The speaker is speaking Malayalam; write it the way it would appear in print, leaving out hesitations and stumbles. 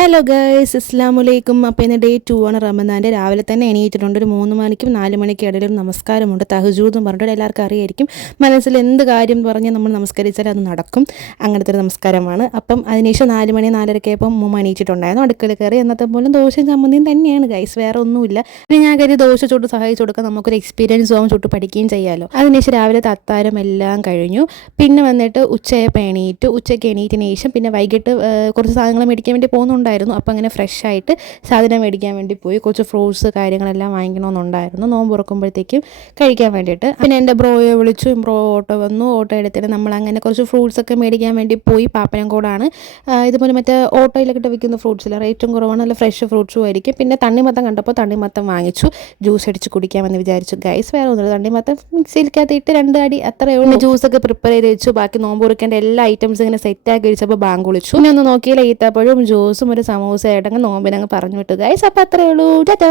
ഹലോ ഗൈസ്, അസ്സലാമലൈക്കും. അപ്പോൾ ഇന്ന് ഡേ 2 ആണ്. റമദാൻ്റെ രാവിലെ തന്നെ എണീറ്റിട്ടുണ്ട്. ഒരു 3 മണിക്കും 4 മണിക്കും ഇടയിലും നമസ്കാരമുണ്ട്. തഹജൂദ് എന്ന് പറഞ്ഞിട്ട് എല്ലാവർക്കും അറിയായിരിക്കും. മനസ്സിൽ എന്ത് കാര്യം പറഞ്ഞ് നമ്മൾ നമസ്കരിച്ചാൽ അത് നടക്കും. അങ്ങനത്തെ ഒരു നമസ്കാരമാണ്. അപ്പം അതിനുശേഷം 4 മണി 4:30 ആയപ്പോൾ ഉമ്മ എണീറ്റിട്ടുണ്ടായിരുന്നു. അടുക്കള കയറി എന്നത്തെ പോലും ദോശയും ചമ്മന്തിയും തന്നെയാണ് ഗൈസ്, വേറെ ഒന്നുമില്ല. പിന്നെ ഞാൻ കരുതി ദോശ ചുട്ട് സഹായിച്ചു കൊടുക്കാൻ നമുക്കൊരു എക്സ്പീരിയൻസ് ആവും, ചുട്ട് പഠിക്കുകയും ചെയ്യാമല്ലോ. അതിനുശേഷം രാവിലത്തെ അത്താരം എല്ലാം കഴിഞ്ഞു. പിന്നെ വന്നിട്ട് ഉച്ചയായപ്പോൾ എണീറ്റു. ഉച്ചയ്ക്ക് എണീറ്റിന് ശേഷം പിന്നെ വൈകിട്ട് കുറച്ച് സാധനങ്ങൾ മേടിക്കാൻ വേണ്ടി പോകുന്നുണ്ടായിരുന്നു. അപ്പോൾ അങ്ങനെ ഫ്രഷ് ആയിട്ട് സാധനം മേടിക്കാൻ വേണ്ടി പോയി. കുറച്ച് ഫ്രൂട്ട്സ് കാര്യങ്ങളെല്ലാം വാങ്ങിക്കണമെന്നുണ്ടായിരുന്നു നോമ്പ് തുറക്കുമ്പോഴത്തേക്കും കഴിക്കാൻ വേണ്ടിയിട്ട്. പിന്നെ എൻ്റെ ബ്രോയെ വിളിച്ചു. ബ്രോ ഓട്ടോ വന്നു. ഓട്ടോ എടുത്തിട്ട് നമ്മൾ അങ്ങനെ കുറച്ച് ഫ്രൂട്ട്സ് ഒക്കെ മേടിക്കാൻ വേണ്ടി പോയി. പാപ്പനംകോടാണ്. ഇതുപോലെ മറ്റേ ഓട്ടോയിലൊക്കെ വിൽക്കുന്ന ഫ്രൂട്ട്സില്ല, റേറ്റും കുറവാണ്, നല്ല ഫ്രഷ് ഫ്രൂട്ട്സും ആയിരിക്കും. പിന്നെ തണ്ണിമത്തം കണ്ടപ്പോൾ തണ്ണിമത്തം വാങ്ങിച്ചു. ജ്യൂസ് അടിച്ച് കുടിക്കാമെന്ന് വിചാരിച്ചു ഗൈസ്. വേറെ ഒന്നുമില്ല, തണ്ണിമത്തം മിക്സിയിലേക്കകത്തിട്ട് 2 അടി അത്രയേ ഉള്ളൂ. ജ്യൂസൊക്കെ പ്രിപ്പയർ ചെയ്ത് വെച്ചു. ബാക്കി നോമ്പ് തുറക്കേണ്ട എല്ലാ ഐറ്റംസും ഇങ്ങനെ സെറ്റാക്കി കഴിച്ചപ്പോൾ ബാങ്ക് വിളിച്ചു. പിന്നെ ഒന്ന് നോക്കിയാൽ ഈത്തപ്പഴവും ജ്യൂസും ഒരു സമൂസ ആയിട്ടങ്ങ് നോമ്പിനങ്ങ് പറഞ്ഞു വിട്ടു ഗൈസ്. അപ്പോൾ അത്രയേ ഉള്ളൂ. ടാറ്റാ.